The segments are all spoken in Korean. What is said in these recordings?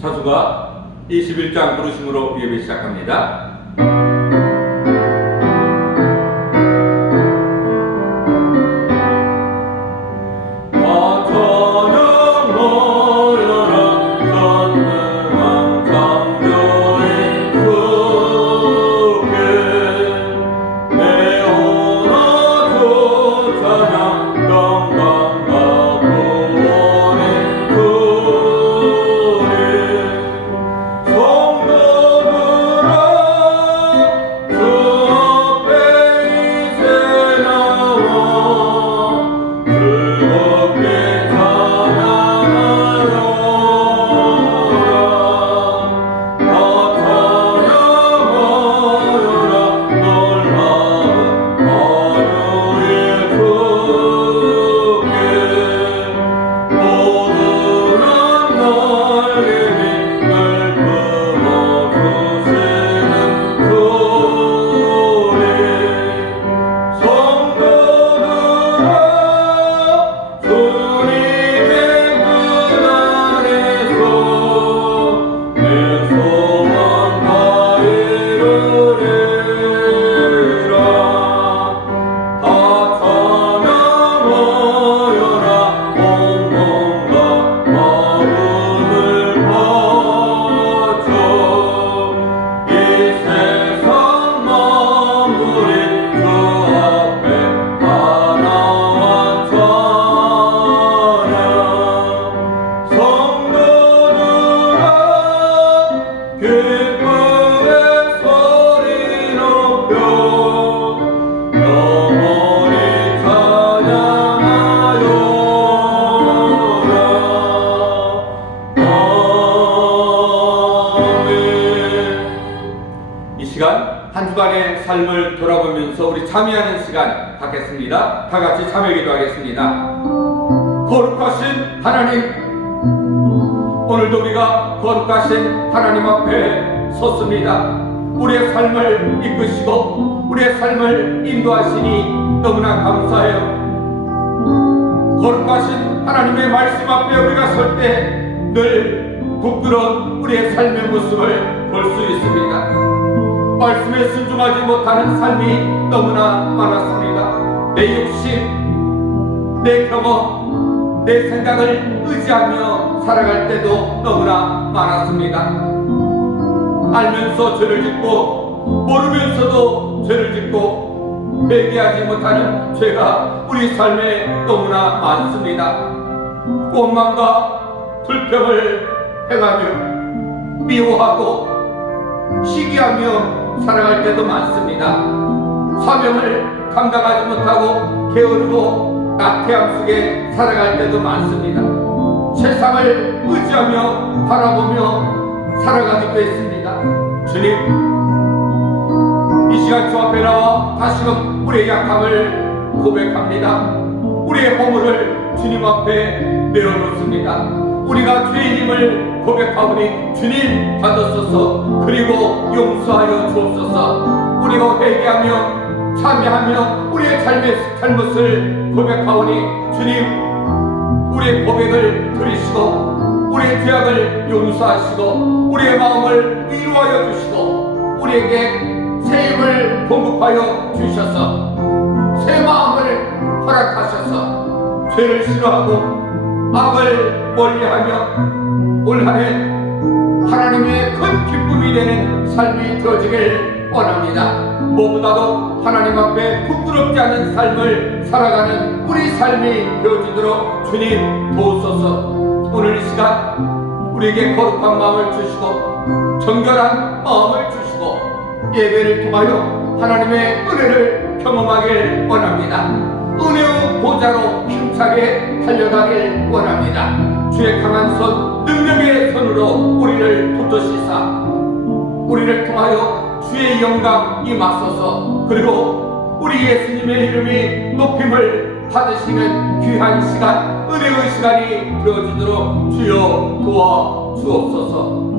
자수가 21장 부르심으로 예배 시작합니다. 한 주간의 삶을 돌아보면서 우리 참여하는 시간 갖겠습니다. 다 같이 참여 기도하겠습니다. 거룩하신 하나님, 오늘도 우리가 거룩하신 하나님 앞에 섰습니다. 우리의 삶을 이끄시고 우리의 삶을 인도하시니 너무나 감사해요. 거룩하신 하나님의 말씀 앞에 우리가 설 때 늘 부끄러운 우리의 삶의 모습을 볼 수 있습니다. 말씀에 순종하지 못하는 삶이 너무나 많았습니다. 내 욕심, 내 경험, 내 생각을 의지하며 살아갈 때도 너무나 많았습니다. 알면서 죄를 짓고 모르면서도 죄를 짓고 회개하지 못하는 죄가 우리 삶에 너무나 많습니다. 원망과 불평을 행하며 미워하고 시기하며 살아갈 때도 많습니다. 사명을 감당하지 못하고 게으르고 나태함 속에 살아갈 때도 많습니다. 세상을 의지하며 바라보며 살아가기도 했습니다. 주님, 이 시간 주 앞에 나와 다시금 우리의 약함을 고백합니다. 우리의 허물을 주님 앞에 내어놓습니다. 우리가 죄인임을 고백하오니 주님 받으소서. 그리고 용서하여 주옵소서. 우리가 회개하며 참여하며 우리의 잘못을 고백하오니 주님 우리의 고백을 들으시고 우리의 죄악을 용서하시고 우리의 마음을 위로하여 주시고 우리에게 새 힘을 공급하여 주셔서 새 마음을 허락하셔서 죄를 싫어하고 악을 멀리하며 올 한해 하나님의 큰 기쁨이 되는 삶이 되어지길 원합니다. 무엇보다도 하나님 앞에 부끄럽지 않은 삶을 살아가는 우리 삶이 되어지도록 주님 도우소서. 오늘 이 시간 우리에게 거룩한 마음을 주시고 정결한 마음을 주시고 예배를 통하여 하나님의 은혜를 경험하길 원합니다. 은혜의 보좌로 힘차게 달려가길 원합니다. 주의 강한 손, 능력의 손으로 우리를 붙드시사 우리를 통하여 주의 영광 임하소서. 그리고 우리 예수님의 이름이 높임을 받으시는 귀한 시간, 은혜의 시간이 되어지도록 주여 도와주옵소서.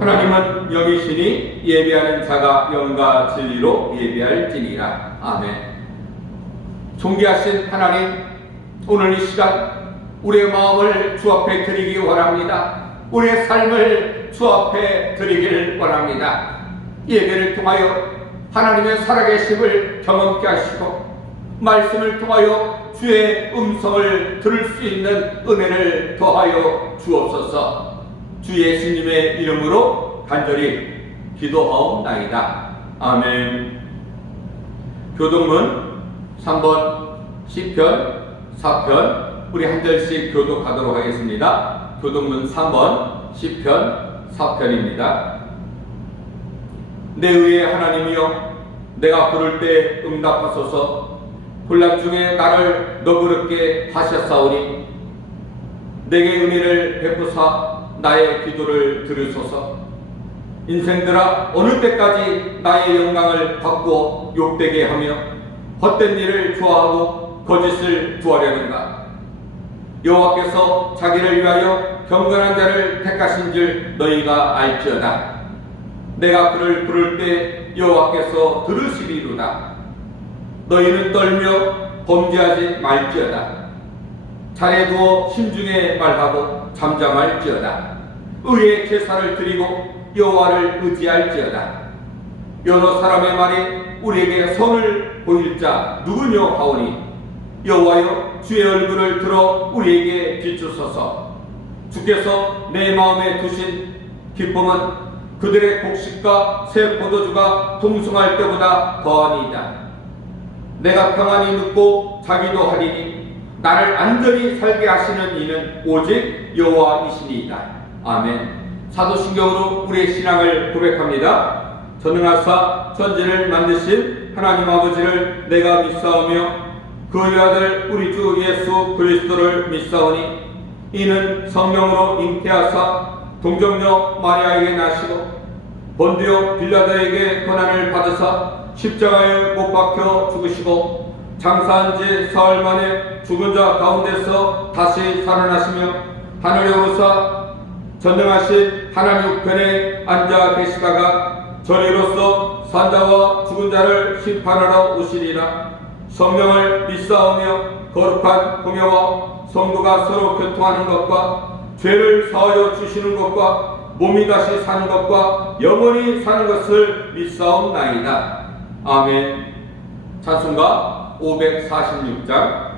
하나님은 영은 영이시니 예배하는 자가 영과 진리로 예배할지니라. 아멘. 존귀하신 하나님, 오늘 이 시간 우리의 마음을 주 앞에 드리기 원합니다. 우리의 삶을 주 앞에 드리기를 원합니다. 예배를 통하여 하나님의 살아계심을 경험케 하시고 말씀을 통하여 주의 음성을 들을 수 있는 은혜를 더하여 주옵소서. 주 예수님의 이름으로 간절히 기도하옵나이다. 아멘. 교독문 3번 시편 4편 우리 한 절씩 교독하도록 하겠습니다. 교독문 3번 시편 4편입니다. 내 의의 하나님이여, 내가 부를 때 응답하소서. 혼란 중에 나를 너그럽게 하셨사오니 내게 은혜를 베푸사 나의 기도를 들으소서. 인생들아, 어느 때까지 나의 영광을 바꾸어 욕되게 하며 헛된 일을 좋아하고 거짓을 좋아하려는가? 여호와께서 자기를 위하여 경건한 자를 택하신 줄 너희가 알지어다. 내가 그를 부를 때 여호와께서 들으시리로다. 너희는 떨며 범죄하지 말지어다. 자리에 두어 심중에 말하고 잠잠할지어다. 의의 제사를 드리고 여호와를 의지할지어다. 여러 사람의 말이 우리에게 선을 보일 자 누구뇨 하오니 여호와여, 주의 얼굴을 들어 우리에게 비추소서. 주께서 내 마음에 두신 기쁨은 그들의 곡식과 새 포도주가 동성할 때보다 더하니이다. 내가 평안히 눕고 자기도 하리니 나를 안전히 살게 하시는 이는 오직 여호와이시니이다. 아멘. 사도신경으로 우리의 신앙을 고백합니다. 전능하사 천지를 만드신 하나님 아버지를 내가 믿사오며 그의 아들 우리 주 예수 그리스도를 믿사오니 이는 성령으로 잉태하사 동정녀 마리아에게 나시고 본디오 빌라도에게 고난을 받으사 십자가에 못 박혀 죽으시고 장사한 지 사흘 만에 죽은 자 가운데서 다시 살아나시며 하늘에 오르사 전능하신 하나님 우편에 앉아 계시다가 저리로서 산자와 죽은 자를 심판하러 오시리라. 성령을 믿사오며 거룩한 공예와 성도가 서로 교통하는 것과 죄를 사하여 주시는 것과 몸이 다시 사는 것과 영원히 사는 것을 믿사옵나이다. 아멘. 찬송가 546장.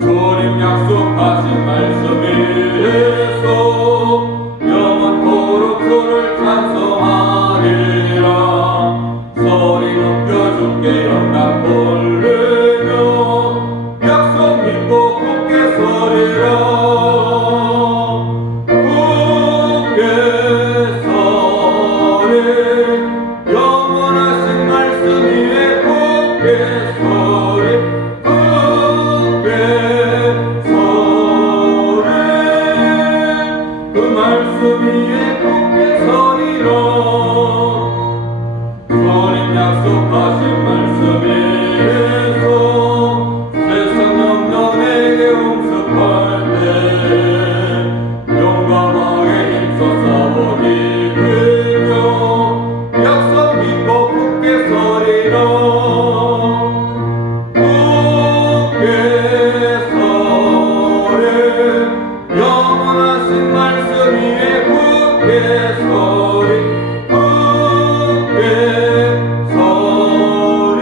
주님 약속하신 말씀에서 영원토록 주를 찬송하리라. 소리 높여 주께 영광 돌리며 약속 믿고 굳게 서리라. 굳게 서리 영원하신 말씀 위에 굳게 서리. 굳게 서리 그 말씀 위에 굳게 서리라. 주님 약속하신 말씀에서 세상 영혼에게 응습할 때 용감하게 힘써 싸우기 되며 약속 믿고 굳게 서리라. 굳게 서리 영원하신 말씀 위에 굳게 서리. 굳게 서리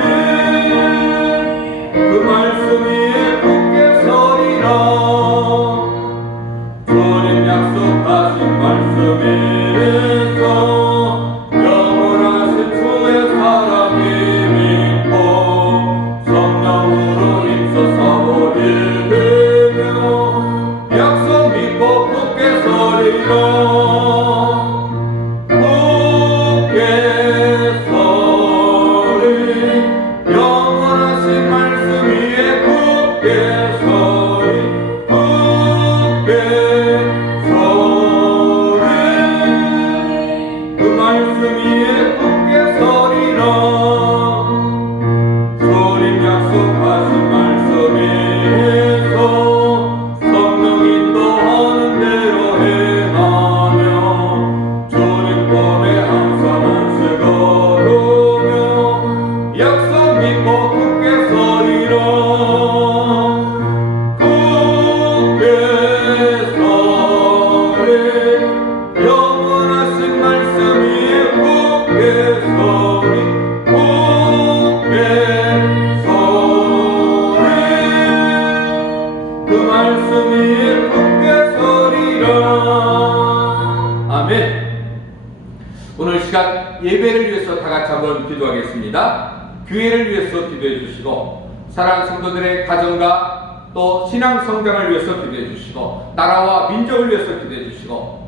기도하겠습니다. 교회를 위해서 기도해 주시고 사랑하는 성도들의 가정과 또 신앙 성장을 위해서 기도해 주시고 나라와 민족을 위해서 기도해 주시고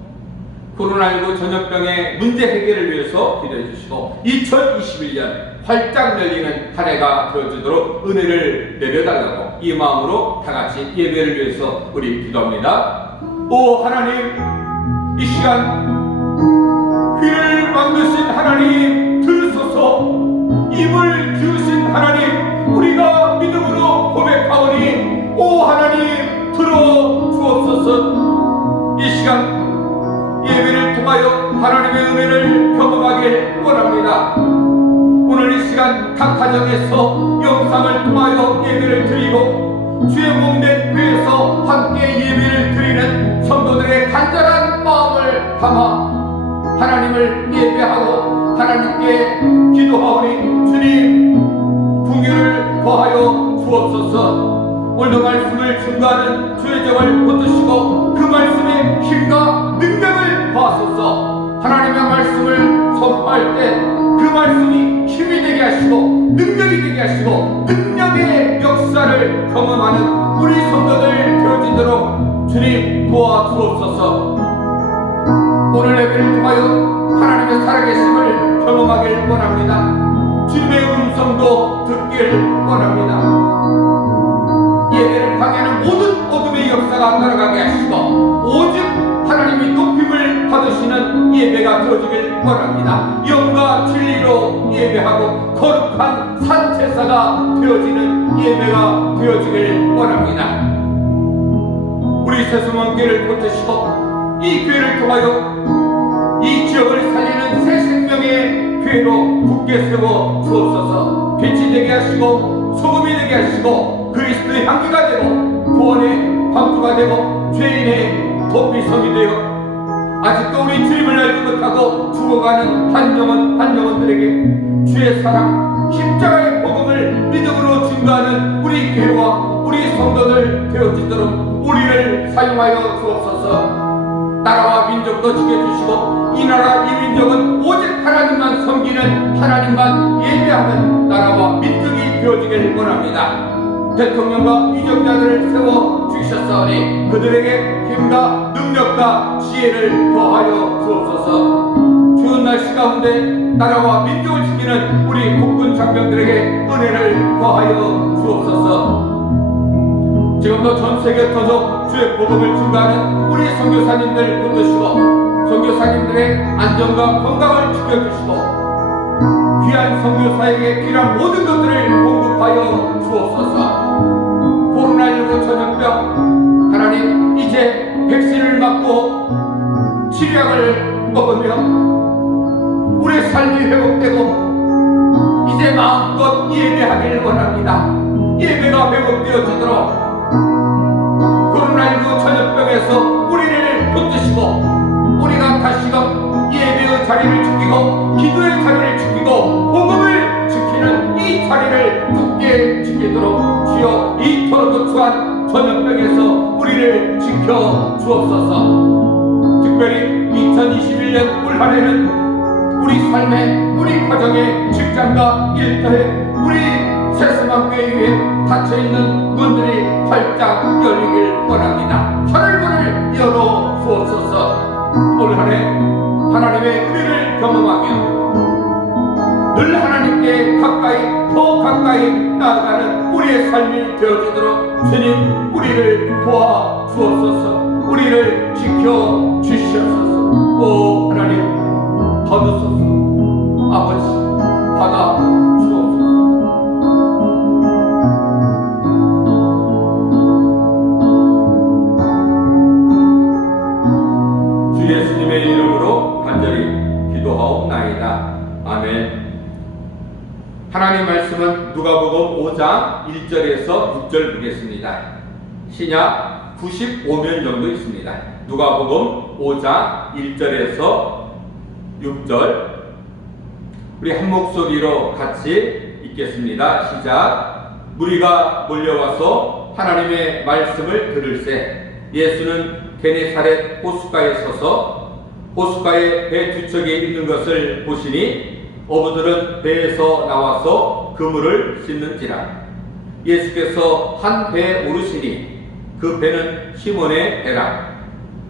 코로나19 전염병의 문제 해결을 위해서 기도해 주시고 2021년 활짝 열리는 한 해가 되어주도록 은혜를 내려달라고 이 마음으로 다 같이 예배를 위해서 우리 기도합니다. 오 하나님, 이 시간 귀를 만드신 하나님 들으소서. 입을 기우신 하나님, 우리가 믿음으로 고백하오니 오 하나님 들어 주옵소서. 이 시간 예배를 통하여 하나님의 은혜를 경험하길 원합니다. 오늘 이 시간 각 가정에서 영상을 통하여 예배를 드리고 주의 몸된 교회에서 함께 예배를 드리는 성도들의 간절한 마음을 담아 하나님을 예배하고 하나님께 기도하오니 주님 긍휼을 더하여 주옵소서. 오늘도 말씀을 증거하는 주의 정을 붙드시고 그 말씀에 힘과 능력을 더하소서. 하나님의 말씀을 선포할 때 그 말씀이 힘이 되게 하시고 능력이 되게 하시고 능력의 역사를 경험하는 우리 성도들 되어지도록 주님 도와주옵소서. 오늘 예배를 통하여 하나님의 살아계심을 경험하길 원합니다. 주님의 음성도 듣길 원합니다. 예배를 방해하는 모든 어둠의 역사가 따라가게 하시고 오직 하나님이 높임을 받으시는 예배가 되어지길 원합니다. 영과 진리로 예배하고 거룩한 산제사가 되어지는 예배가 되어지길 원합니다. 우리 새수문교회를 붙드시고 이 교회를 통하여 이 지역을 살리는 새 생명의 교회로 굳게 세워 주옵소서. 빛이 되게 하시고 소금이 되게 하시고 그리스도의 향기가 되고 구원의 방주가 되고 죄인의 도피성이 되어 아직도 우리 주님을 알지 못하고 죽어가는 한 영혼들에게 주의 사랑 십자가의 복음을 믿음으로 증거하는 우리 교회와 우리 성도들 되어지도록 우리를 사용하여 주옵소서. 나라와 민족도 지켜주시고 이 나라 이 민족은 오직 하나님만 섬기는 하나님만 예배하는 나라와 민족이 되어지길 원합니다. 대통령과 위정자들을 세워 주셨사오니 그들에게 힘과 능력과 지혜를 더하여 주옵소서. 추운 날씨 가운데 나라와 민족을 지키는 우리 국군 장병들에게 은혜를 더하여 주옵소서. 지금도 전 세계 터져 주의 복음을 증거하는 우리 선교사님들 붙드시고 선교사님들의 안전과 건강을 지켜주시고 귀한 선교사에게 필요한 모든 것들을 공급하여 주옵소서. 코로나19 전염병 하나님 이제 백신을 맞고 치료약을 먹으며 우리의 삶이 회복되고 이제 마음껏 예배하기를 원합니다. 예배가 회복되어지도록 코로나19 전염병에서 우리를 붙드시고 우리가 다시금 예배의 자리를 지키고 기도의 자리를 지키고 복음을 지키는 이 자리를 굳게 지키도록 주여 이토록 추한 전염병에서 우리를 지켜 주옵소서. 특별히 2021년 올 한해는 우리 삶에 우리 가정에 직장과 일터에 우리 새수만교회에 닫혀있는 문들이 활짝 열리길 원합니다. 하늘문을 열어 주옵소서. 올 한해 하나님의 은혜를 경험하며 늘 하나님께 가까이 더 가까이 나아가는 우리의 삶이 되어지도록 주님 우리를 도와 주옵소서. 우리를 지켜 주시옵소서. 오 하나님 받으소서. 아버지 받아 주옵소서. 주 예수님의 이름으로 간절히 기도하옵나이다. 아멘. 하나님 말씀은 누가복음 5장 1절에서 6절 보겠습니다. 신약 95면 정도 있습니다. 누가복음 5장 1절에서 6절 우리 한 목소리로 같이 읽겠습니다. 시작. 무리가 몰려와서 하나님의 말씀을 들을새 예수는 게네사렛 호숫가에 서서 호숫가에 배 두 척이 있는 것을 보시니 어부들은 배에서 나와서 그물을 씻는지라. 예수께서 한 배에 오르시니 그 배는 시몬의 배라.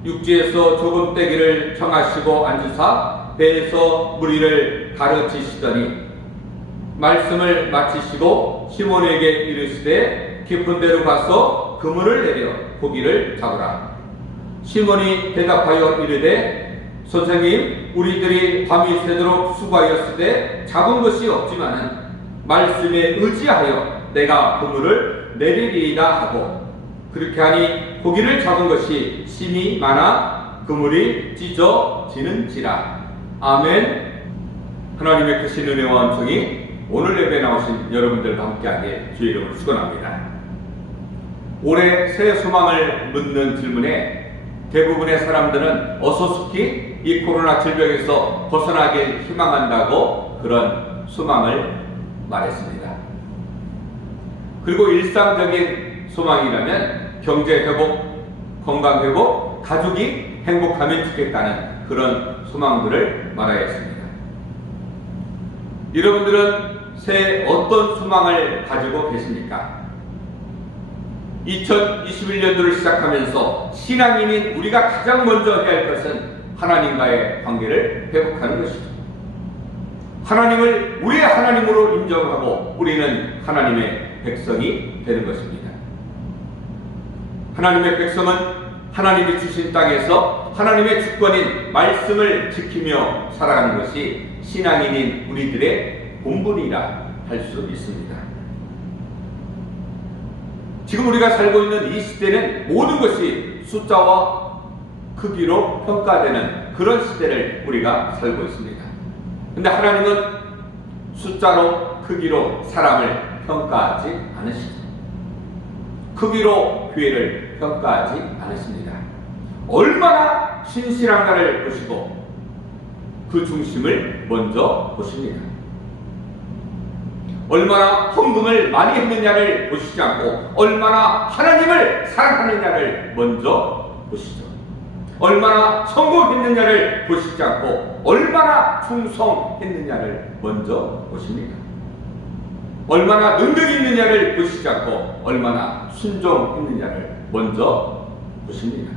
육지에서 조금 떼기를 청하시고 앉으사 배에서 무리를 가르치시더니 말씀을 마치시고 시몬에게 이르시되 깊은 데로 가서 그물을 내려 고기를 잡으라. 시몬이 대답하여 이르되 선생님, 우리들이 밤이 새도록 수고하였으되 잡은 것이 없지만은 말씀에 의지하여 내가 그물을 내리리이다 하고, 그렇게 하니 고기를 잡은 것이 심히 많아 그물이 찢어지는지라. 아멘. 하나님의 크신 은혜와 은총이 오늘 예배에 나오신 여러분들과 함께하게 주의 이름으로 축원합니다. 올해 새 소망을 묻는 질문에 대부분의 사람들은 어서숙히 이 코로나 질병에서 벗어나길 희망한다고 그런 소망을 말했습니다. 그리고 일상적인 소망이라면 경제 회복, 건강 회복, 가족이 행복하면 좋겠다는 그런 소망들을 말하였습니다. 여러분들은 새해 어떤 소망을 가지고 계십니까? 2021년도를 시작하면서 신앙인인 우리가 가장 먼저 해야 할 것은 하나님과의 관계를 회복하는 것이죠. 하나님을 우리의 하나님으로 인정하고 우리는 하나님의 백성이 되는 것입니다. 하나님의 백성은 하나님이 주신 땅에서 하나님의 주권인 말씀을 지키며 살아가는 것이 신앙인인 우리들의 본분이라 할 수 있습니다. 지금 우리가 살고 있는 이 시대는 모든 것이 숫자와 크기로 평가되는 그런 시대를 우리가 살고 있습니다. 그런데 하나님은 숫자로 크기로 사람을 평가하지 않으시죠. 크기로 교회를 평가하지 않으십니다. 얼마나 신실한가를 보시고 그 중심을 먼저 보십니다. 얼마나 헌금을 많이 했느냐를 보시지 않고 얼마나 하나님을 사랑하느냐를 먼저 보시죠. 얼마나 성공했느냐를 보시지 않고 얼마나 충성했느냐를 먼저 보십니다. 얼마나 능력이 있느냐를 보시지 않고 얼마나 순종했느냐를 먼저 보십니다.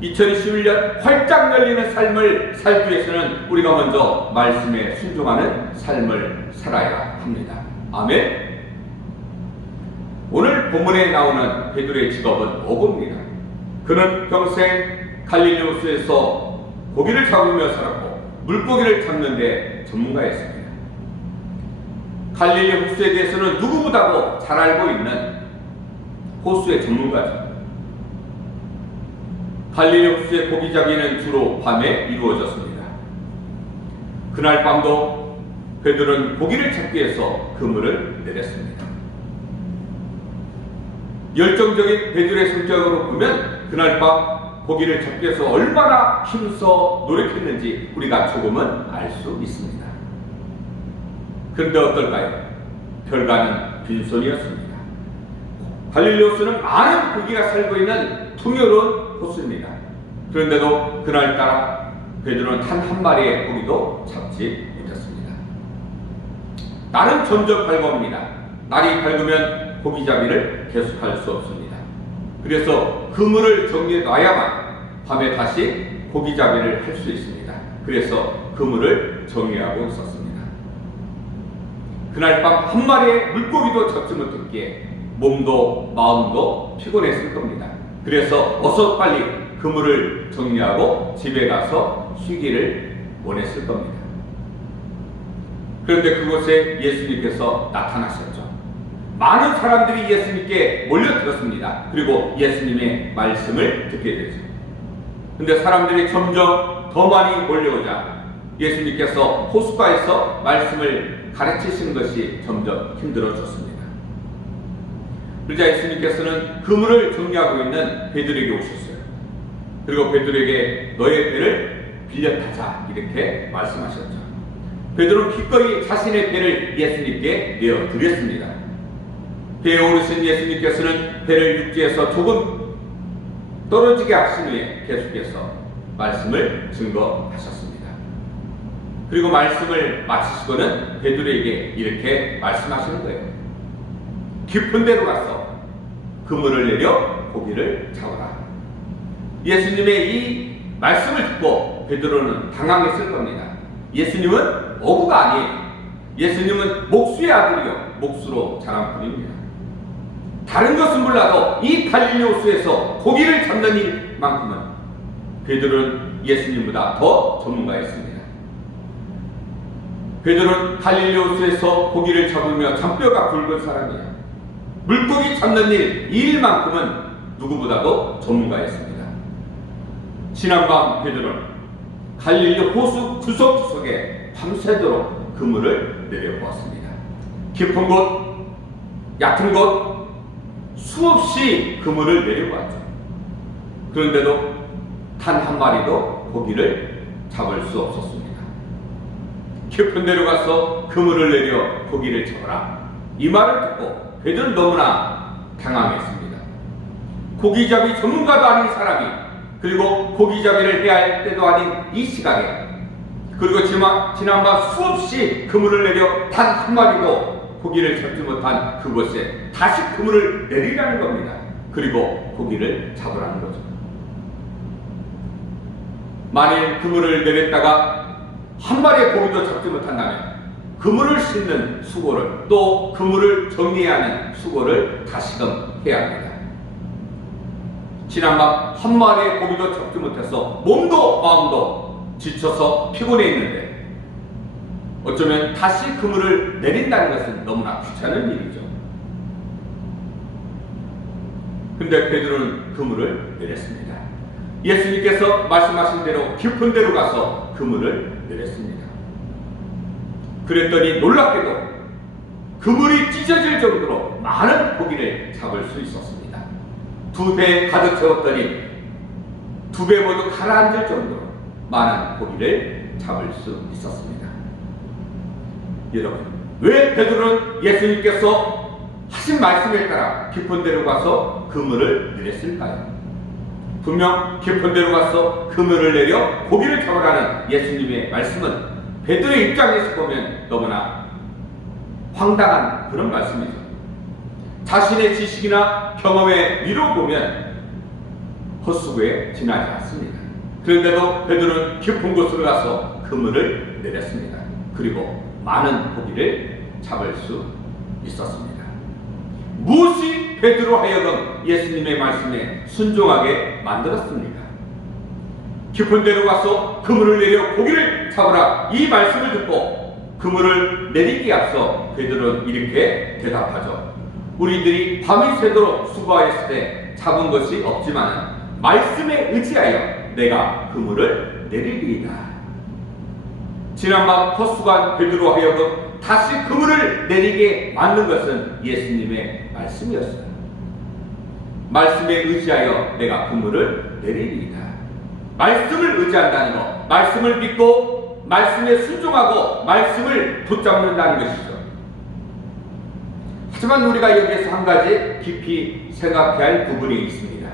2021년 활짝 열리는 삶을 살기 위해서는 우리가 먼저 말씀에 순종하는 삶을 살아야 합니다. 아멘. 오늘 본문에 나오는 베드로의 직업은 어부입니다. 그는 평생 갈릴리 호수에서 고기를 잡으며 살았고 물고기를 잡는 데 전문가였습니다. 갈릴리 호수에 대해서는 누구보다도 잘 알고 있는 호수의 전문가죠. 갈릴리 호수의 고기잡이는 주로 밤에 이루어졌습니다. 그날 밤도 베드로는 고기를 잡기 위해서 그물을 내렸습니다. 열정적인 베드로의 성격으로 보면 그날 밤 고기를 잡기 위해서 얼마나 힘써 노력했는지 우리가 조금은 알 수 있습니다. 그런데 어떨까요? 결과는 빈손이었습니다. 갈릴리 호수는 많은 고기가 살고 있는 풍요로운 호수입니다. 그런데도 그날따라 베드로는 단 한 마리의 고기도 잡지 못했습니다. 날은 점점 밝아옵니다. 날이 밝으면 고기잡이를 계속할 수 없습니다. 그래서 그물을 정리해 놔야만 밤에 다시 고기잡이를 할 수 있습니다. 그래서 그물을 정리하고 있었습니다. 그날 밤 한 마리의 물고기도 잡지 못했기에 몸도 마음도 피곤했을 겁니다. 그래서 어서 빨리 그물을 정리하고 집에 가서 쉬기를 원했을 겁니다. 그런데 그곳에 예수님께서 나타나셨죠. 많은 사람들이 예수님께 몰려들었습니다. 그리고 예수님의 말씀을 듣게 되죠. 그런데 사람들이 점점 더 많이 몰려오자 예수님께서 호숫가에서 말씀을 가르치시는 것이 점점 힘들어졌습니다. 그러자 예수님께서는 그물을 정리하고 있는 베드로에게 오셨어요. 그리고 베드로에게 너의 배를 빌려 타자 이렇게 말씀하셨죠. 베드로는 기꺼이 자신의 배를 예수님께 내어드렸습니다. 배에 오르신 예수님께서는 배를 육지에서 조금 떨어지게 하신 후에 계속해서 말씀을 증거하셨습니다. 그리고 말씀을 마치시고는 베드로에게 이렇게 말씀하시는 거예요. 깊은 데로 가서 그물을 내려 고기를 잡아라. 예수님의 이 말씀을 듣고 베드로는 당황했을 겁니다. 예수님은 어부가 아니에요. 예수님은 목수의 아들이요, 목수로 자란 분입니다. 다른 것은 몰라도 이 갈릴리 호수에서 고기를 잡는 일만큼은 베드로는 예수님보다 더 전문가였습니다. 베드로는 갈릴리 호수에서 고기를 잡으며 잔뼈가 굵은 사람이에요. 물고기 잡는 이 일만큼은 누구보다도 전문가였습니다. 지난밤 베드로는 갈릴리 호수 구석구석에 밤새도록 그물을 내려보았습니다. 깊은 곳, 얕은 곳, 수없이 그물을 내려보았죠. 그런데도 단 한 마리도 고기를 잡을 수 없었습니다. 깊은 데로 가서 그물을 내려 고기를 잡아라. 이 말을 듣고 베드로는 너무나 당황했습니다. 고기잡이 전문가도 아닌 사람이, 그리고 고기잡이를 해야 할 때도 아닌 이 시각에, 그리고 지난밤 수없이 그물을 내려 단 한 마리도 고기를 잡지 못한 그곳에 다시 그물을 내리라는 겁니다. 그리고 고기를 잡으라는 거죠. 만일 그물을 내렸다가 한 마리의 고기도 잡지 못한다면 그물을 싣는 수고를, 또 그물을 정리해야 하는 수고를 다시금 해야 합니다. 지난밤 한 마리의 고기도 잡지 못해서 몸도 마음도 지쳐서 피곤해 있는데 어쩌면 다시 그물을 내린다는 것은 너무나 귀찮은 일이죠. 근데 베드로는 그물을 내렸습니다. 예수님께서 말씀하신 대로 깊은 데로 가서 그물을 내렸습니다. 그랬더니 놀랍게도 그물이 찢어질 정도로 많은 고기를 잡을 수 있었습니다. 2배 가득 채웠더니 2배 모두 가라앉을 정도로 많은 고기를 잡을 수 있었습니다. 여러분, 왜 베드로는 예수님께서 하신 말씀에 따라 깊은 데로 가서 그물을 내렸을까요? 분명 깊은 데로 가서 그물을 내려 고기를 잡으라는 예수님의 말씀은 베드로의 입장에서 보면 너무나 황당한 그런 말씀이죠. 자신의 지식이나 경험에 미뤄보면 헛수고에 지나지 않습니다. 그런데도 베드로는 깊은 곳으로 가서 그물을 내렸습니다. 그리고 많은 고기를 잡을 수 있었습니다. 무엇이 베드로 하여금 예수님의 말씀에 순종하게 만들었습니까? 깊은 데로 가서 그물을 내려 고기를 잡으라, 이 말씀을 듣고 그물을 내리기에 앞서 베드로는 이렇게 대답하죠. 우리들이 밤이 새도록 수고하였을 때 잡은 것이 없지만 말씀에 의지하여 내가 그물을 내리리이다. 지난밤 헛수고한 베드로 하여금 다시 그물을 내리게 만든 것은 예수님의 말씀이었어요. 말씀에 의지하여 내가 그물을 내리리이다. 말씀을 의지한다는 것, 말씀을 믿고 말씀에 순종하고 말씀을 붙잡는다는 것이죠. 하지만 우리가 여기에서 한 가지 깊이 생각해야 할 부분이 있습니다.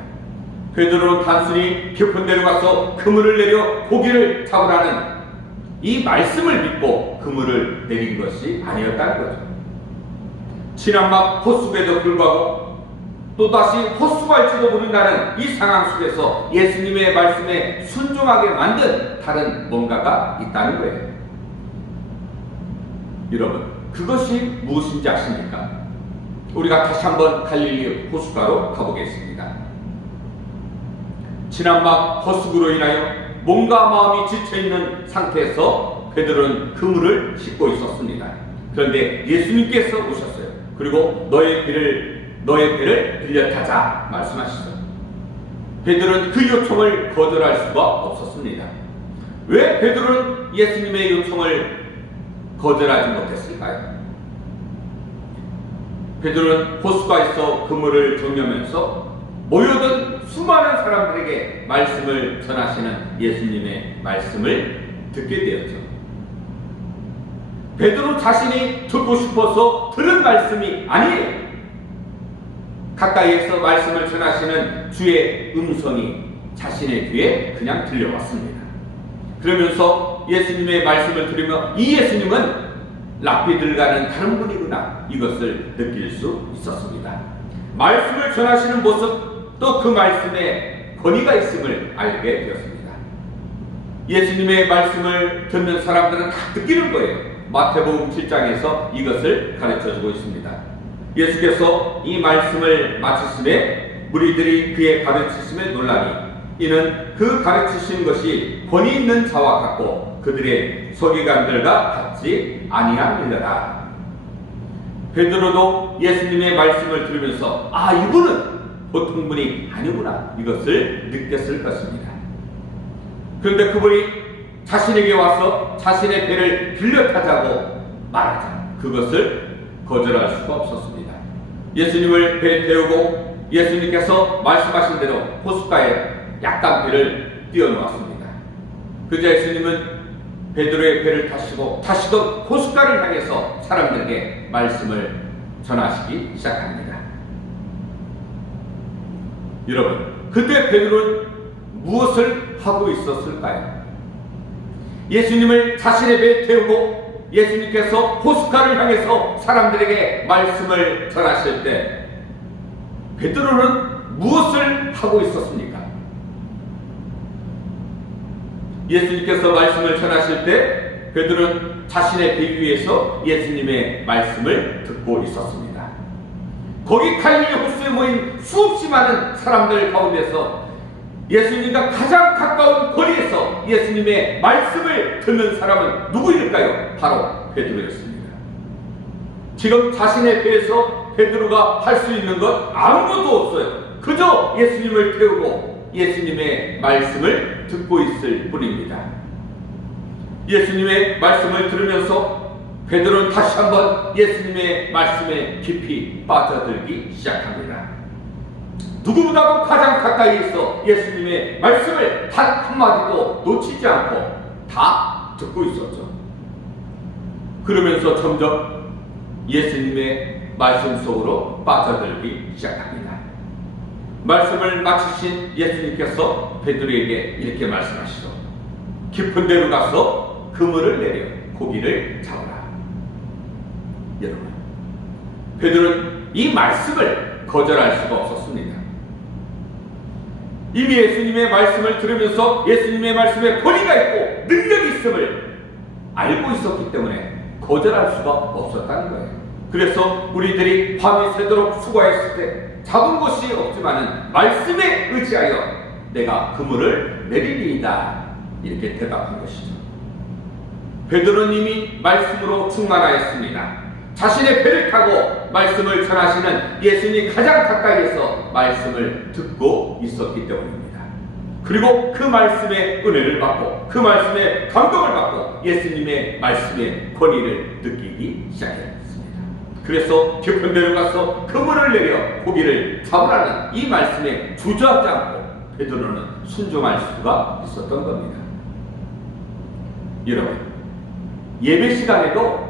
베드로는 단순히 깊은 데로 가서 그물을 내려 고기를 잡으라는 이 말씀을 믿고 그물을 내린 것이 아니었다는 거죠. 지난밤 헛수고에도 불구하고 또다시 헛수고할지도 모른다는 이 상황 속에서 예수님의 말씀에 순종하게 만든 다른 뭔가가 있다는 거예요. 여러분, 그것이 무엇인지 아십니까? 우리가 다시 한번 갈릴리 호숫가로 가보겠습니다. 지난밤 헛수고로 인하여 몸과 마음이 지쳐있는 상태에서 베드로는 그물을 싣고 있었습니다. 그런데 예수님께서 오셨어요. 그리고 너의 배를 빌려 타자 말씀하시죠. 베드로는 그 요청을 거절할 수가 없었습니다. 왜 베드로는 예수님의 요청을 거절하지 못했을까요? 베드로는 호숫가에서 그물을 정리하면서 모여든 수많은 사람들에게 말씀을 전하시는 예수님의 말씀을 듣게 되었죠. 베드로 자신이 듣고 싶어서 들은 말씀이 아니에요. 가까이에서 말씀을 전하시는 주의 음성이 자신의 귀에 그냥 들려왔습니다. 그러면서 예수님의 말씀을 들으며 이 예수님은 랍비들과는 다른 분이구나, 이것을 느낄 수 있었습니다. 말씀을 전하시는 모습, 또 그 말씀에 권위가 있음을 알게 되었습니다. 예수님의 말씀을 듣는 사람들은 다 느끼는 거예요. 마태복음 7장에서 이것을 가르쳐주고 있습니다. 예수께서 이 말씀을 마치심에 무리들이 그의 가르치심에 놀라니 이는 그 가르치신 것이 권위 있는 자와 같고 그들의 서기관들과 같지 아니함이더라. 베드로도 예수님의 말씀을 들으면서 이분은 보통 분이 아니구나, 이것을 느꼈을 것입니다. 그런데 그분이 자신에게 와서 자신의 배를 빌려 타자고 말하자, 그것을 거절할 수가 없었습니다. 예수님을 배에 태우고 예수님께서 말씀하신 대로 호숫가에 약간 배를 띄워놓았습니다. 그러자 예수님은 베드로의 배를 타시고 타시던 호숫가를 향해서 사람들에게 말씀을 전하시기 시작합니다. 여러분, 그때 베드로는 무엇을 하고 있었을까요? 예수님을 자신의 배에 태우고 예수님께서 호숫가를 향해서 사람들에게 말씀을 전하실 때 베드로는 무엇을 하고 있었습니까? 예수님께서 말씀을 전하실 때 베드로는 자신의 배 위에서 예수님의 말씀을 듣고 있었습니다. 거기 갈릴리 호수에 모인 수없이 많은 사람들 가운데서 예수님과 가장 가까운 거리에서 예수님의 말씀을 듣는 사람은 누구일까요? 바로 베드로였습니다. 지금 자신의 배에서 베드로가 할 수 있는 것 아무것도 없어요. 그저 예수님을 태우고 예수님의 말씀을 듣고 있을 뿐입니다. 예수님의 말씀을 들으면서 베드로는 다시 한번 예수님의 말씀에 깊이 빠져들기 시작합니다. 누구보다도 가장 가까이 있어 예수님의 말씀을 단 한마디도 놓치지 않고 다 듣고 있었죠. 그러면서 점점 예수님의 말씀 속으로 빠져들기 시작합니다. 말씀을 마치신 예수님께서 베드로에게 이렇게 말씀하시죠. 깊은 데로 가서 그물을 내려 고기를 잡으라. 여러분, 베드로는 이 말씀을 거절할 수가 없었습니다. 이미 예수님의 말씀을 들으면서 예수님의 말씀에 권위가 있고 능력이 있음을 알고 있었기 때문에 거절할 수가 없었다는 거예요. 그래서 우리들이 밤이 새도록 수고했을 때 잡은 것이 없지만은 말씀에 의지하여 내가 그물을 내리리이다, 이렇게 대답한 것이죠. 베드로는 이미 말씀으로 충만하였습니다. 자신의 배를 타고 말씀을 전하시는 예수님이 가장 가까이에서 말씀을 듣고 있었기 때문입니다. 그리고 그 말씀의 은혜를 받고 그 말씀의 감동을 받고 예수님의 말씀의 권위를 느끼기 시작했습니다. 그래서 깊은 데로 가서 그물을 내려 고기를 잡으라는 이 말씀에 주저하지 않고 베드로는 순종할 수가 있었던 겁니다. 여러분, 예배 시간에도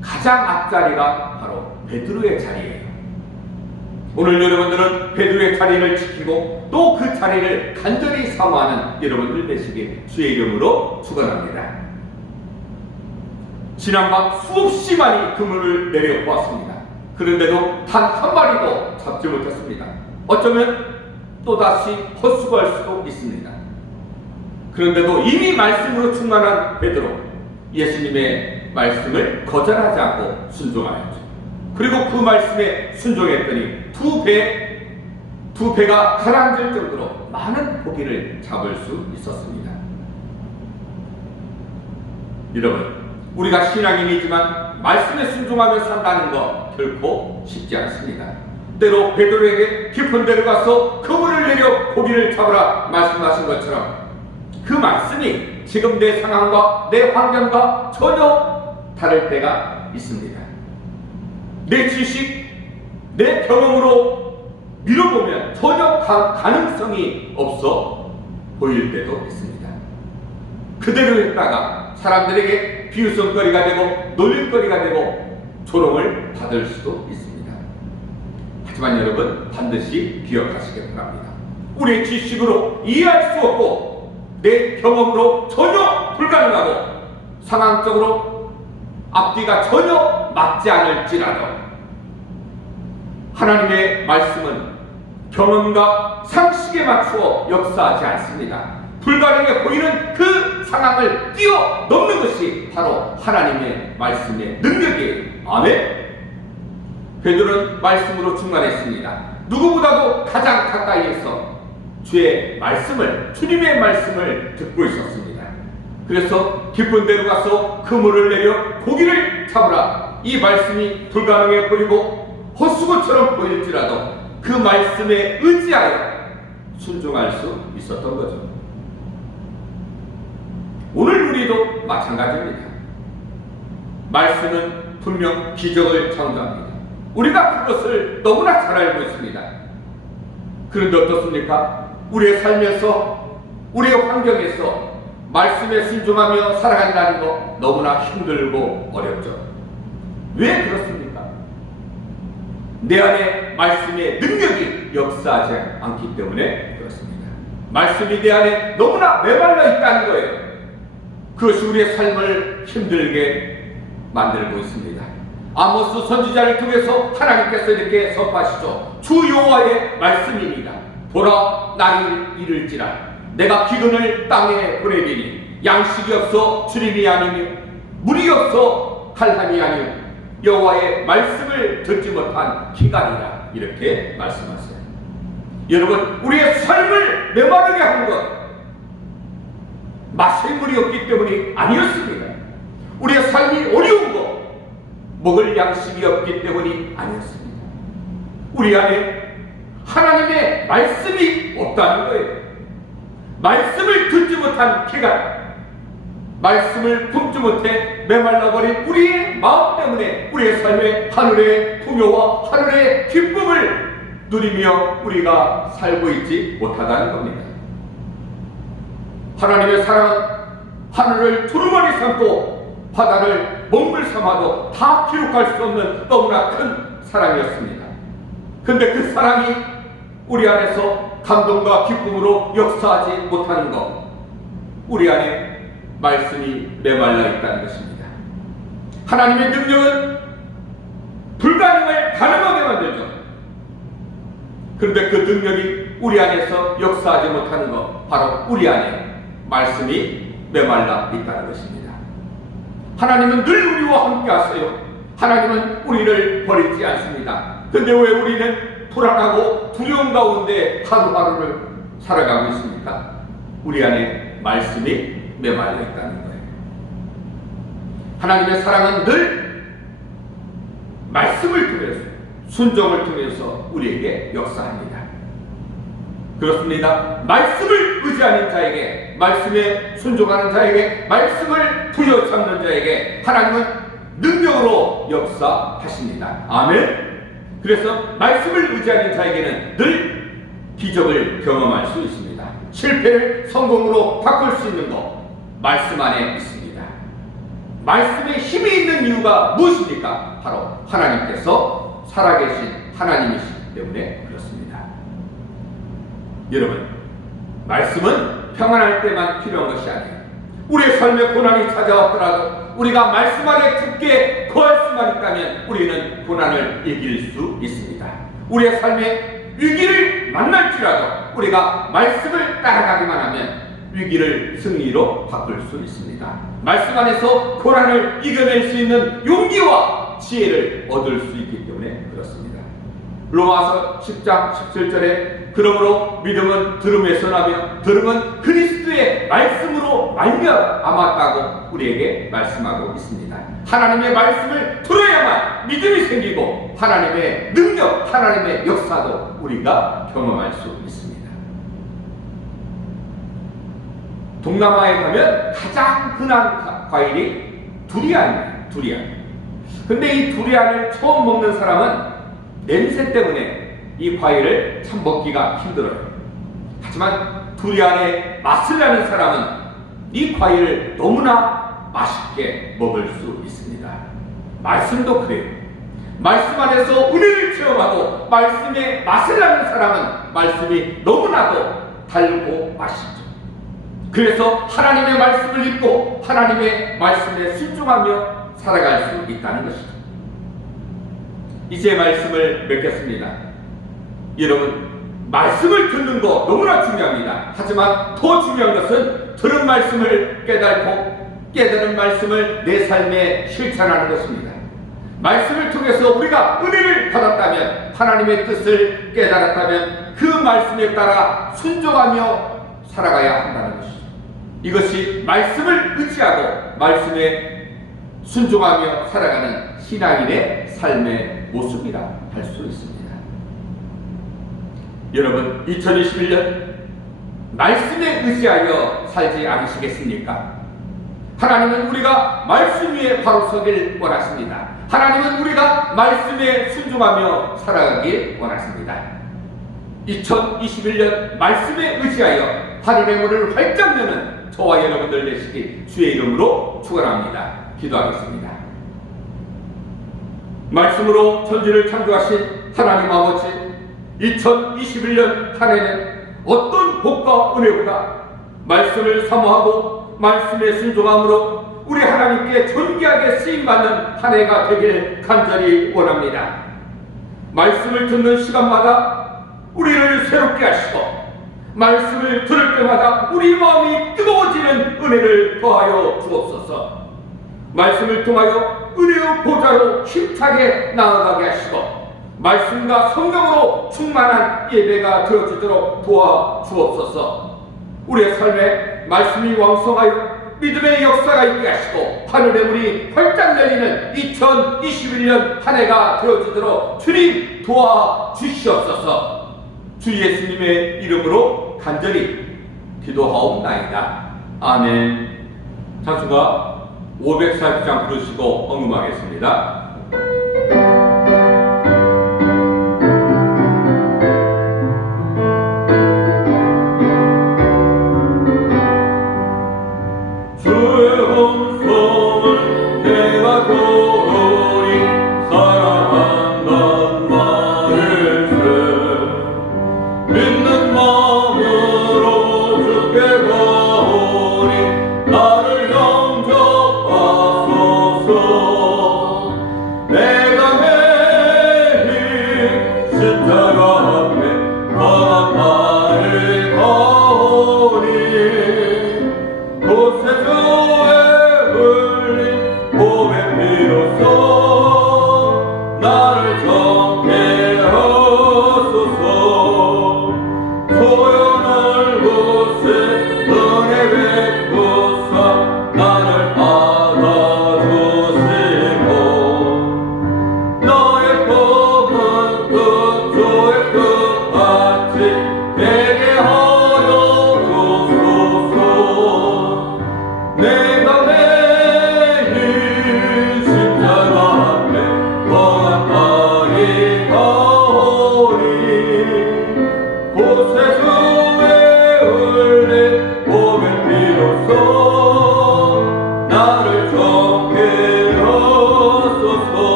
가장 앞자리가 바로 베드로의 자리예요. 오늘 여러분들은 베드로의 자리를 지키고 또 그 자리를 간절히 사모하는 여러분들 되시길 주의 이름으로 축원합니다. 지난밤 수없이 많이 그물을 내려보았습니다. 그런데도 단 한 마리도 잡지 못했습니다. 어쩌면 또다시 헛수고할 수도 있습니다. 그런데도 이미 말씀으로 충만한 베드로, 예수님의 말씀을 거절하지 않고 순종하였죠. 그리고 그 말씀에 순종했더니 두 배가 가라앉을 정도로 많은 고기를 잡을 수 있었습니다. 여러분, 우리가 신앙인이지만 말씀에 순종하며 산다는 것 결코 쉽지 않습니다. 때로 베드로에게 깊은 데로 가서 그물을 내려 고기를 잡으라 말씀하신 것처럼 그 말씀이 지금 내 상황과 내 환경과 전혀 다를 때가 있습니다. 내 지식, 내 경험으로 밀어보면 전혀 가능성이 없어 보일 때도 있습니다. 그대로 했다가 사람들에게 비웃음거리가 되고 놀림거리가 되고 조롱을 받을 수도 있습니다. 하지만 여러분, 반드시 기억하시기 바랍니다. 우리의 지식으로 이해할 수 없고 내 경험으로 전혀 불가능하고 상황적으로 앞뒤가 전혀 맞지 않을지라도 하나님의 말씀은 경험과 상식에 맞추어 역사하지 않습니다. 불가능해 보이는 그 상황을 뛰어넘는 것이 바로 하나님의 말씀의 능력이에요. 아멘. 베드로는 말씀으로 충만했습니다. 누구보다도 가장 가까이에서 주의 말씀을, 주님의 말씀을 듣고 있었습니다. 그래서 깊은 데로 가서 그물을 내려 고기를 잡으라. 이 말씀이 불가능해 보이고 헛수고처럼 보일지라도 그 말씀에 의지하여 순종할 수 있었던 거죠. 오늘 우리도 마찬가지입니다. 말씀은 분명 기적을 창조합니다. 우리가 그것을 너무나 잘 알고 있습니다. 그런데 어떻습니까? 우리의 삶에서, 우리의 환경에서 말씀에 순종하며 살아간다는 거 너무나 힘들고 어렵죠. 왜 그렇습니까? 내 안에 말씀의 능력이 역사하지 않기 때문에 그렇습니다. 말씀이 내 안에 너무나 메말라 있다는 거예요. 그것이 우리의 삶을 힘들게 만들고 있습니다. 아모스 선지자를 통해서 하나님께서 이렇게 선포하시죠. 주 여호와의 말씀입니다. 보라, 날이 이를지라 내가 기근을 땅에 보내리니 양식이 없어 주림이 아니며 물이 없어 칼함이 아니며 여호와의 말씀을 듣지 못한 기간이라 이렇게 말씀하세요. 여러분, 우리의 삶을 메마르게 한 것 마실 물이 없기 때문이 아니었습니다. 우리의 삶이 어려운 것 먹을 양식이 없기 때문이 아니었습니다. 우리 안에 하나님의 말씀이 없다는 거예요. 말씀을 듣지 못한 기간, 말씀을 품지 못해 메말라버린 우리의 마음 때문에 우리의 삶에 하늘의 풍요와 하늘의 기쁨을 누리며 우리가 살고 있지 못하다는 겁니다. 하나님의 사랑은 하늘을 두루마리 삼고 바다를 먹물 삼아도 다 기록할 수 없는 너무나 큰 사랑이었습니다. 그런데 그 사랑이 우리 안에서 감동과 기쁨으로 역사하지 못하는 것, 우리 안에 말씀이 메말라 있다는 것입니다. 하나님의 능력은 불가능을 가능하게 만들죠. 그런데 그 능력이 우리 안에서 역사하지 못하는 것, 바로 우리 안에 말씀이 메말라 있다는 것입니다. 하나님은 늘 우리와 함께 하세요. 하나님은 우리를 버리지 않습니다. 근데 왜 우리는 불안하고 두려움 가운데 하루하루를 살아가고 있습니까? 우리 안에 말씀이 메말라 있다는 거예요. 하나님의 사랑은 늘 말씀을 통해서, 순종을 통해서 우리에게 역사합니다. 그렇습니다. 말씀을 의지하는 자에게, 말씀에 순종하는 자에게, 말씀을 부여잡는 자에게 하나님은 능력으로 역사하십니다. 아멘. 그래서 말씀을 의지하는 자에게는 늘 기적을 경험할 수 있습니다. 실패를 성공으로 바꿀 수 있는 것, 말씀 안에 있습니다. 말씀에 힘이 있는 이유가 무엇입니까? 바로 하나님께서 살아계신 하나님이시기 때문에 그렇습니다. 여러분, 말씀은 평안할 때만 필요한 것이 아니에요. 우리의 삶에 고난이 찾아왔더라도 우리가 말씀 안에 굳게 거할 수만 있다면 우리는 고난을 이길 수 있습니다. 우리의 삶에 위기를 만날지라도 우리가 말씀을 따라가기만 하면 위기를 승리로 바꿀 수 있습니다. 말씀 안에서 고난을 이겨낼 수 있는 용기와 지혜를 얻을 수 있기 때문에 그렇습니다. 로마서 10장 17절에 그러므로 믿음은 들음에서 나며 들음은 그리스도의 말씀으로 말미암았다고 우리에게 말씀하고 있습니다. 하나님의 말씀을 들어야만 믿음이 생기고 하나님의 능력, 하나님의 역사도 우리가 경험할 수 있습니다. 동남아에 가면 가장 흔한 과일이 두리안이에요. 두리안. 근데 이 두리안을 처음 먹는 사람은 냄새 때문에 이 과일을 참 먹기가 힘들어요. 하지만 두리안의 맛을 아는 사람은 이 과일을 너무나 맛있게 먹을 수 있습니다. 말씀도 그래요. 말씀 안에서 은혜를 체험하고 말씀의 맛을 아는 사람은 말씀이 너무나도 달고 맛있죠. 그래서 하나님의 말씀을 읽고 하나님의 말씀에 순종하며 살아갈 수 있다는 것이죠. 이제 말씀을 맺겠습니다. 여러분, 말씀을 듣는 거 너무나 중요합니다. 하지만 더 중요한 것은 들은 말씀을 깨닫고 깨달은 말씀을 내 삶에 실천하는 것입니다. 말씀을 통해서 우리가 은혜를 받았다면, 하나님의 뜻을 깨달았다면 그 말씀에 따라 순종하며 살아가야 한다는 것이죠. 이것이 말씀을 의지하고 말씀에 순종하며 살아가는 신앙인의 삶의 모습이라 할 수 있습니다. 여러분, 2021년 말씀에 의지하여 살지 않으시겠습니까? 하나님은 우리가 말씀 위에 바로 서길 원하십니다. 하나님은 우리가 말씀에 순종하며 살아가길 원하십니다. 2021년 말씀에 의지하여 하늘의 문을 활짝 여는 저와 여러분들 되시기 주의 이름으로 축원합니다. 기도하겠습니다. 말씀으로 천지를 창조하신 하나님 아버지, 2021년 한 해는 어떤 복과 은혜보다 말씀을 사모하고 말씀에 순종함으로 우리 하나님께 존귀하게 쓰임받는 한 해가 되길 간절히 원합니다. 말씀을 듣는 시간마다 우리를 새롭게 하시고 말씀을 들을 때마다 우리 마음이 뜨거워지는 은혜를 더하여 주옵소서. 말씀을 통하여 은혜의 보좌로 힘차게 나아가게 하시고 말씀과 성령으로 충만한 예배가 되어지도록 도와주옵소서. 우리의 삶에 말씀이 왕성하여 믿음의 역사가 있게 하시고 하늘의 문이 활짝 열리는 2021년 한 해가 되어지도록 주님 도와주시옵소서. 주 예수님의 이름으로 간절히 기도하옵나이다. 아멘. 찬송가 540장 부르시고 언음하겠습니다.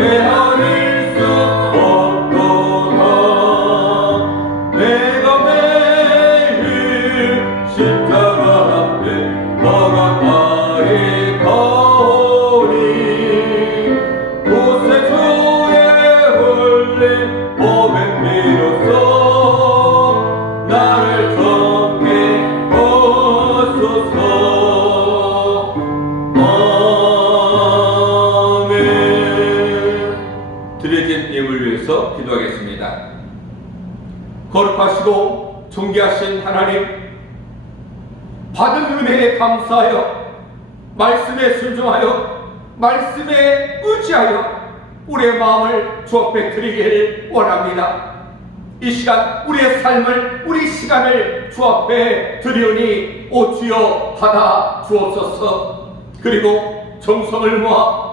헤아릴 수 없도다. 거룩하시고 존귀하신 하나님, 받은 은혜에 감사하여 말씀에 순종하여 말씀에 의지하여 우리의 마음을 주 앞에 드리길 원합니다. 이 시간 우리의 삶을, 우리 시간을 주 앞에 드리오니 오 주여 받아 주옵소서. 그리고 정성을 모아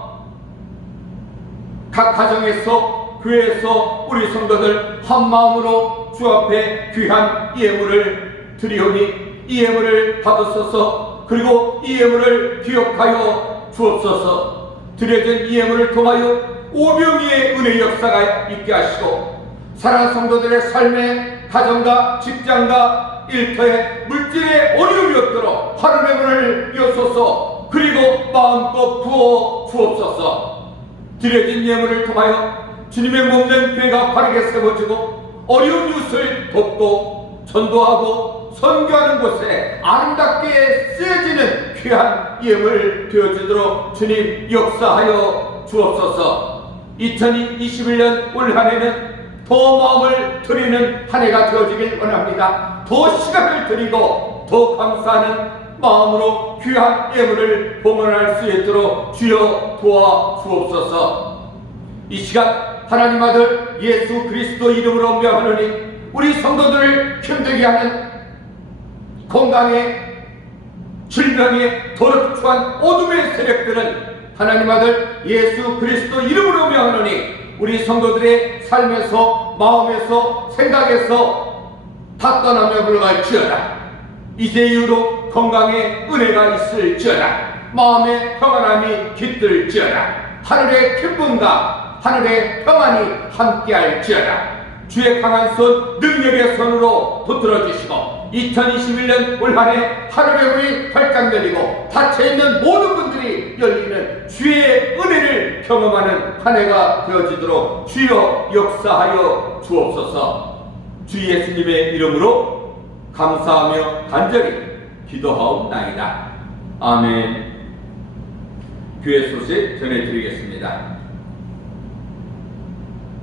각 가정에서, 교회에서 우리 성도들 한 마음으로 주 앞에 귀한 예물을 드리오니 이 예물을 받으소서. 그리고 이 예물을 기억하여 주옵소서. 드려진 이 예물을 통하여 오병이의 은혜 역사가 있게 하시고 사랑하는 성도들의 삶에 가정과 직장과 일터에 물질의 어려움이 없도록 하늘의 문을 여소서. 그리고 마음껏 부어 주옵소서. 드려진 예물을 통하여 주님의 몸된 교회가 바르게 세워지고 어려운 이웃을 돕고 전도하고 선교하는 곳에 아름답게 쓰여지는 귀한 예물 되어지도록 주님 역사하여 주옵소서. 2021년 올 한해는 더 마음을 드리는 한 해가 되어지길 원합니다. 더 시간을 드리고 더 감사하는 마음으로 귀한 예물을 봉헌할 수 있도록 주여 도와 주옵소서. 이 시간 하나님 아들 예수 그리스도 이름으로 명하노니 우리 성도들을 힘들게 하는 건강에, 질병에, 더럽추한 어둠의 세력들은 하나님 아들 예수 그리스도 이름으로 명하노니 우리 성도들의 삶에서, 마음에서, 생각에서 다 떠나며 물러갈지어다. 이제 이후로 건강에 은혜가 있을지어다. 마음의 평안함이 깃들지어다. 하늘의 기쁨과 하늘의 평안이 함께할지어다. 주의 강한 손, 능력의 손으로 붙들어 주시고 2021년 올 한해 하늘의 문이 활짝 열리고 닫혀있는 모든 분들이 열리는 주의 은혜를 경험하는 한 해가 되어지도록 주여 역사하여 주옵소서. 주 예수님의 이름으로 감사하며 간절히 기도하옵나이다. 아멘. 교회 소식 전해드리겠습니다.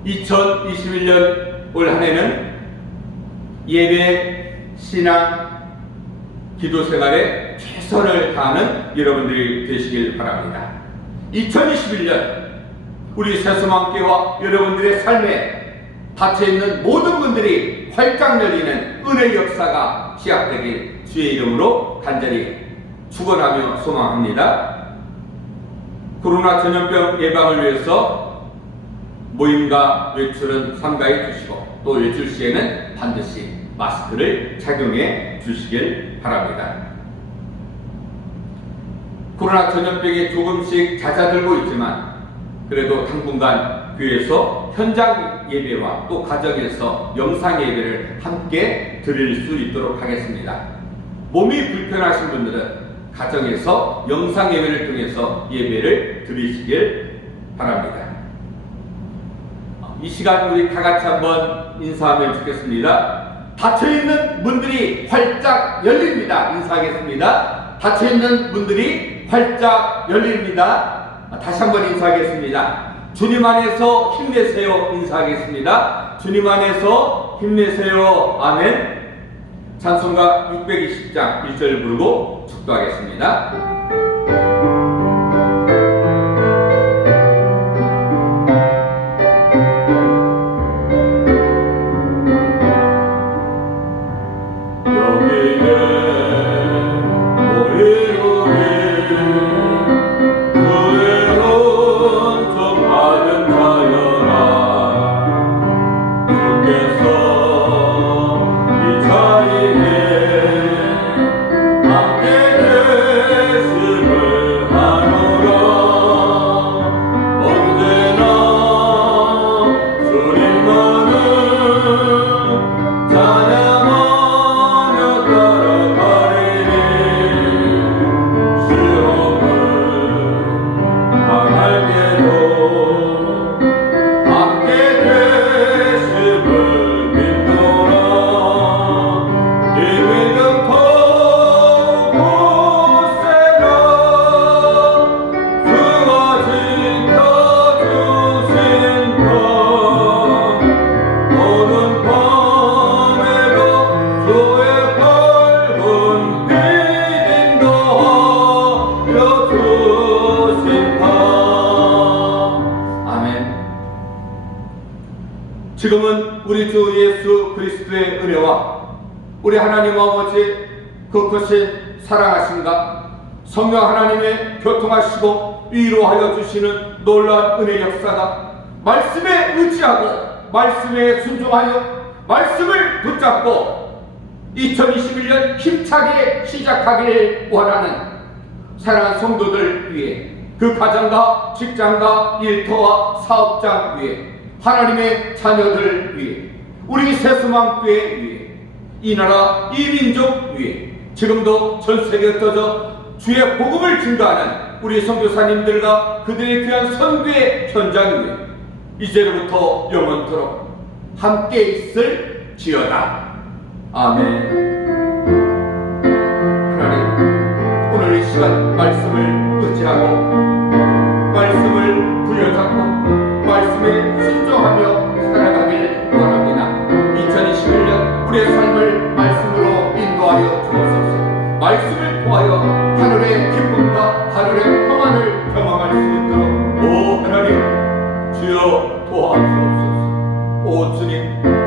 2021년 올 한해는 예배, 신앙, 기도 생활에 최선을 다하는 여러분들이 되시길 바랍니다. 2021년 우리 새소망교회와 여러분들의 삶에 닫혀있는 모든 분들이 활짝 열리는 은혜 역사가 시작되길 주의 이름으로 간절히 축원하며 소망합니다. 코로나 전염병 예방을 위해서 모임과 외출은 삼가해 주시고 또 외출 시에는 반드시 마스크를 착용해 주시길 바랍니다. 코로나 전염병이 조금씩 잦아들고 있지만 그래도 당분간 교회에서 현장 예배와 또 가정에서 영상 예배를 함께 드릴 수 있도록 하겠습니다. 몸이 불편하신 분들은 가정에서 영상 예배를 통해서 예배를 드리시길 바랍니다. 이 시간 우리 다 같이 한번 인사하면 좋겠습니다. 닫혀있는 문들이 활짝 열립니다. 인사하겠습니다. 닫혀있는 문들이 활짝 열립니다. 다시 한번 인사하겠습니다. 주님 안에서 힘내세요. 인사하겠습니다. 주님 안에서 힘내세요. 아멘. 찬송가 620장 1절 부르고 축도하겠습니다. 함께 그리스도의 은혜와 우리 하나님 아버지 그 크신 사랑하심과 성령 하나님의 교통하시고 위로하여 주시는 놀라운 은혜 역사가 말씀에 의지하고 말씀에 순종하여 말씀을 붙잡고 2021년 힘차게 시작하기를 원하는 사랑하는 성도들 위해 그 가정과 직장과 일터와 사업장 위해 하나님의 자녀들 위해 우리 새수망교회 위해 이 나라 이 민족 위해 지금도 전 세계에 떠져 주의 복음을 증거하는 우리 선교사님들과 그들의 귀한 선교의 현장 위에 이제로부터 영원토록 함께 있을지어다. 아멘. 하나님, 오늘 이 시간 말씀을 의지하고 말씀을 부여잡고 말씀에 순종하며 살아가길 원합니다. 2021년 우리의 삶을 말씀으로 인도하여 주옵소서. 말씀을 통하여 하늘의 기쁨과 하늘의 평안을 경험할 수 있도록 오 하나님 주여 도와주옵소서. 오 주님